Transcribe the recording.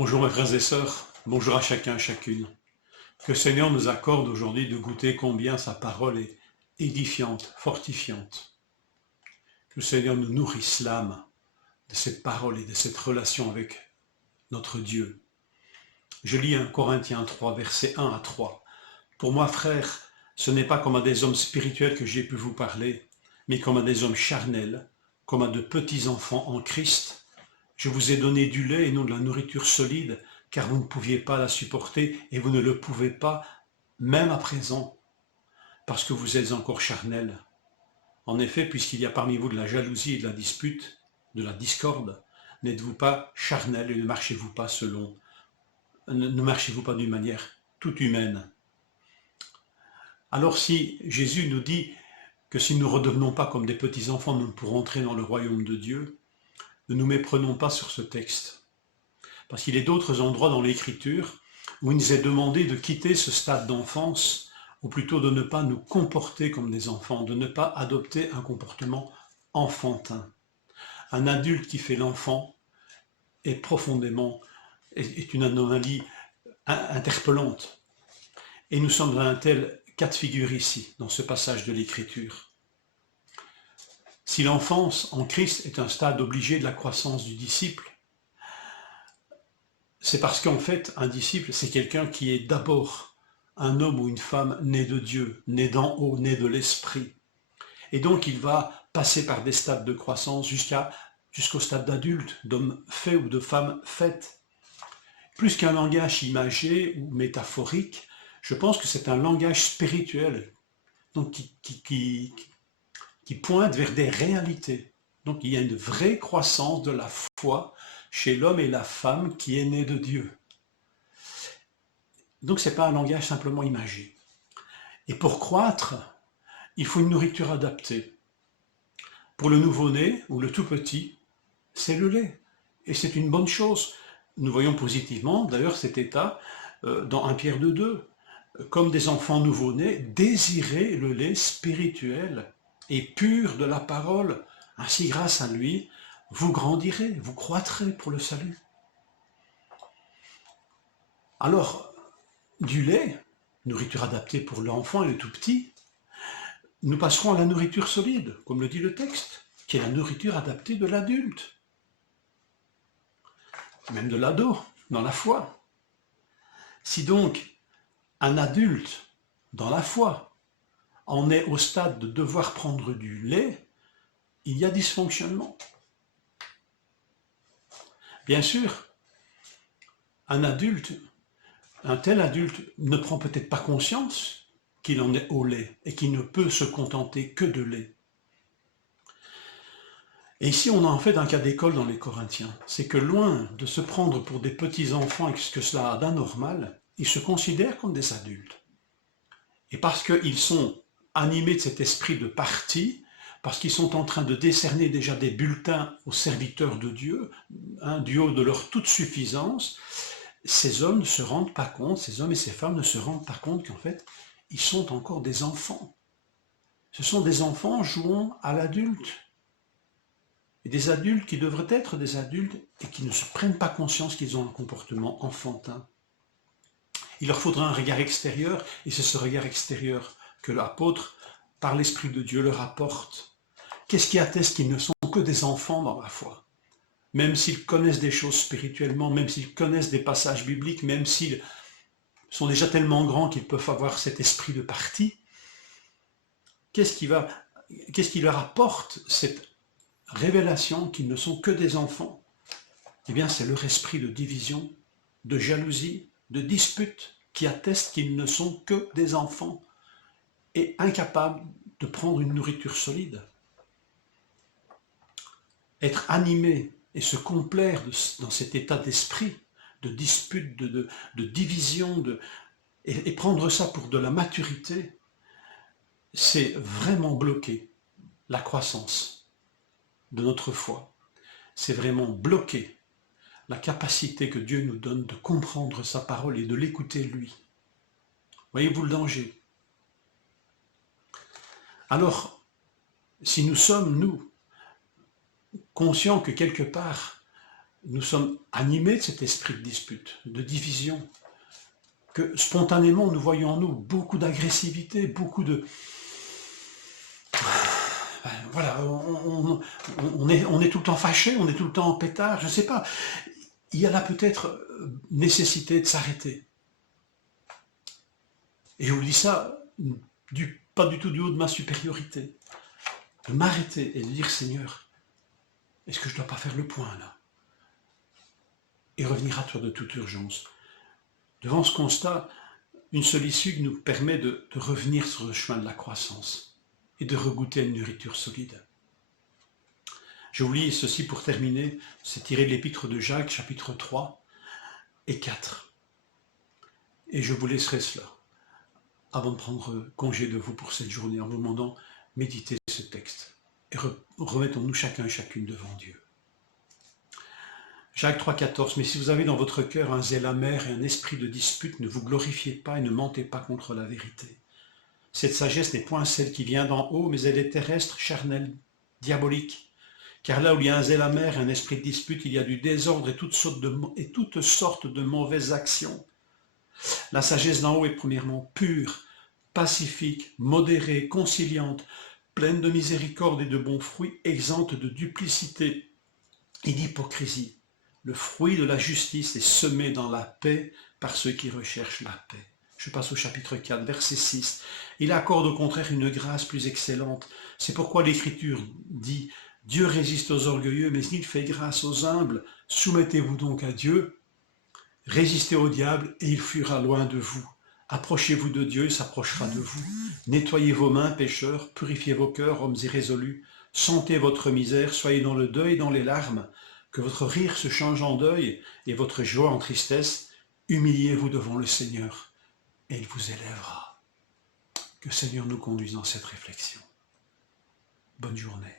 Bonjour mes frères et sœurs, bonjour à chacun et chacune. Que le Seigneur nous accorde aujourd'hui de goûter combien sa parole est édifiante, fortifiante. Que le Seigneur nous nourrisse l'âme de cette parole et de cette relation avec notre Dieu. Je lis 1 Corinthiens 3, versets 1 à 3. Pour moi, frères, ce n'est pas comme à des hommes spirituels que j'ai pu vous parler, mais comme à des hommes charnels, comme à de petits enfants en Christ. Je vous ai donné du lait et non de la nourriture solide, car vous ne pouviez pas la supporter et vous ne le pouvez pas, même à présent, parce que vous êtes encore charnels. En effet, puisqu'il y a parmi vous de la jalousie et de la dispute, de la discorde, n'êtes-vous pas charnels et ne marchez-vous pas d'une manière toute humaine. Alors si Jésus nous dit que si nous ne redevenons pas comme des petits enfants, nous ne pourrons entrer dans le royaume de Dieu, ne nous méprenons pas sur ce texte. Parce qu'il y a d'autres endroits dans l'Écriture où il nous est demandé de quitter ce stade d'enfance, ou plutôt de ne pas nous comporter comme des enfants, de ne pas adopter un comportement enfantin. Un adulte qui fait l'enfant est une anomalie interpellante. Et nous sommes dans un tel cas de figure ici, dans ce passage de l'Écriture. Si l'enfance en Christ est un stade obligé de la croissance du disciple, c'est parce qu'en fait, un disciple, c'est quelqu'un qui est d'abord un homme ou une femme né de Dieu, né d'en haut, né de l'Esprit. Et donc, il va passer par des stades de croissance jusqu'au stade d'adulte, d'homme fait ou de femme faite. Plus qu'un langage imagé ou métaphorique, je pense que c'est un langage spirituel, donc qui pointe vers des réalités. Donc il y a une vraie croissance de la foi chez l'homme et la femme qui est né de Dieu. Donc ce n'est pas un langage simplement imagé. Et pour croître, il faut une nourriture adaptée. Pour le nouveau-né ou le tout petit, c'est le lait. Et c'est une bonne chose. Nous voyons positivement d'ailleurs cet état dans 1 Pierre 2,2. Comme des enfants nouveau-nés, désirez le lait spirituel et pur de la parole. Ainsi, grâce à lui, vous grandirez, vous croîtrez pour le salut. Alors, du lait, nourriture adaptée pour l'enfant et le tout petit, nous passerons à la nourriture solide, comme le dit le texte, qui est la nourriture adaptée de l'adulte, même de l'ado, dans la foi. Si donc un adulte, dans la foi, en est au stade de devoir prendre du lait, il y a dysfonctionnement. Bien sûr, un tel adulte ne prend peut-être pas conscience qu'il en est au lait et qu'il ne peut se contenter que de lait. Et ici, on a en fait un cas d'école dans les Corinthiens. C'est que loin de se prendre pour des petits-enfants et ce que cela a d'anormal, ils se considèrent comme des adultes. Et parce qu'ils sont animés de cet esprit de parti, parce qu'ils sont en train de décerner déjà des bulletins aux serviteurs de Dieu, du haut de leur toute suffisance, ces hommes ne se rendent pas compte, ces hommes et ces femmes ne se rendent pas compte qu'en fait, ils sont encore des enfants. Ce sont des enfants jouant à l'adulte. Et des adultes qui devraient être des adultes et qui ne se prennent pas conscience qu'ils ont un comportement enfantin. Il leur faudra un regard extérieur, et c'est ce regard extérieur que l'apôtre, par l'Esprit de Dieu, leur apporte. Qu'est-ce qui atteste qu'ils ne sont que des enfants dans la foi? Même s'ils connaissent des choses spirituellement, même s'ils connaissent des passages bibliques, même s'ils sont déjà tellement grands qu'ils peuvent avoir cet esprit de parti, qu'est-ce qui leur apporte cette révélation qu'ils ne sont que des enfants? Eh bien, c'est leur esprit de division, de jalousie, de dispute, qui atteste qu'ils ne sont que des enfants et incapables de prendre une nourriture solide. Être animé et se complaire dans cet état d'esprit, de dispute, de division, et prendre ça pour de la maturité, c'est vraiment bloquer la croissance de notre foi. C'est vraiment bloquer la capacité que Dieu nous donne de comprendre sa parole et de l'écouter lui. Voyez-vous le danger? Alors, si nous sommes, nous, conscients que quelque part, nous sommes animés de cet esprit de dispute, de division, que spontanément nous voyons en nous beaucoup d'agressivité, beaucoup de... Voilà, on est tout le temps fâché, on est tout le temps en pétard, je ne sais pas. Il y a là peut-être nécessité de s'arrêter. Et je vous dis ça, pas du tout du haut de ma supériorité. De m'arrêter et de dire, Seigneur, est-ce que je ne dois pas faire le point là? Et revenir à toi de toute urgence. Devant ce constat, une seule issue nous permet de revenir sur le chemin de la croissance et de regoûter à une nourriture solide. Je vous lis ceci pour terminer, c'est tiré de l'épître de Jacques, chapitre 3 et 4. Et je vous laisserai cela, avant de prendre congé de vous pour cette journée, en vous demandant, méditez ce texte et remettons-nous chacun et chacune devant Dieu. Jacques 3,14, mais si vous avez dans votre cœur un zèle amer et un esprit de dispute, ne vous glorifiez pas et ne mentez pas contre la vérité. Cette sagesse n'est point celle qui vient d'en haut, mais elle est terrestre, charnelle, diabolique. Car là où il y a un zèle amer et un esprit de dispute, il y a du désordre et toutes sortes de mauvaises actions. La sagesse d'en haut est premièrement pure, pacifique, modérée, conciliante, pleine de miséricorde et de bons fruits, exempte de duplicité et d'hypocrisie. Le fruit de la justice est semé dans la paix par ceux qui recherchent la paix. Je passe au chapitre 4, verset 6. Il accorde au contraire une grâce plus excellente. C'est pourquoi l'Écriture dit « Dieu résiste aux orgueilleux, mais il fait grâce aux humbles. Soumettez-vous donc à Dieu. Résistez au diable, et il fuira loin de vous. Approchez-vous de Dieu, il s'approchera de vous. Nettoyez vos mains, pécheurs, purifiez vos cœurs, hommes irrésolus. Sentez votre misère, soyez dans le deuil et dans les larmes. Que votre rire se change en deuil et votre joie en tristesse. Humiliez-vous devant le Seigneur et il vous élèvera. Que le Seigneur nous conduise dans cette réflexion. Bonne journée.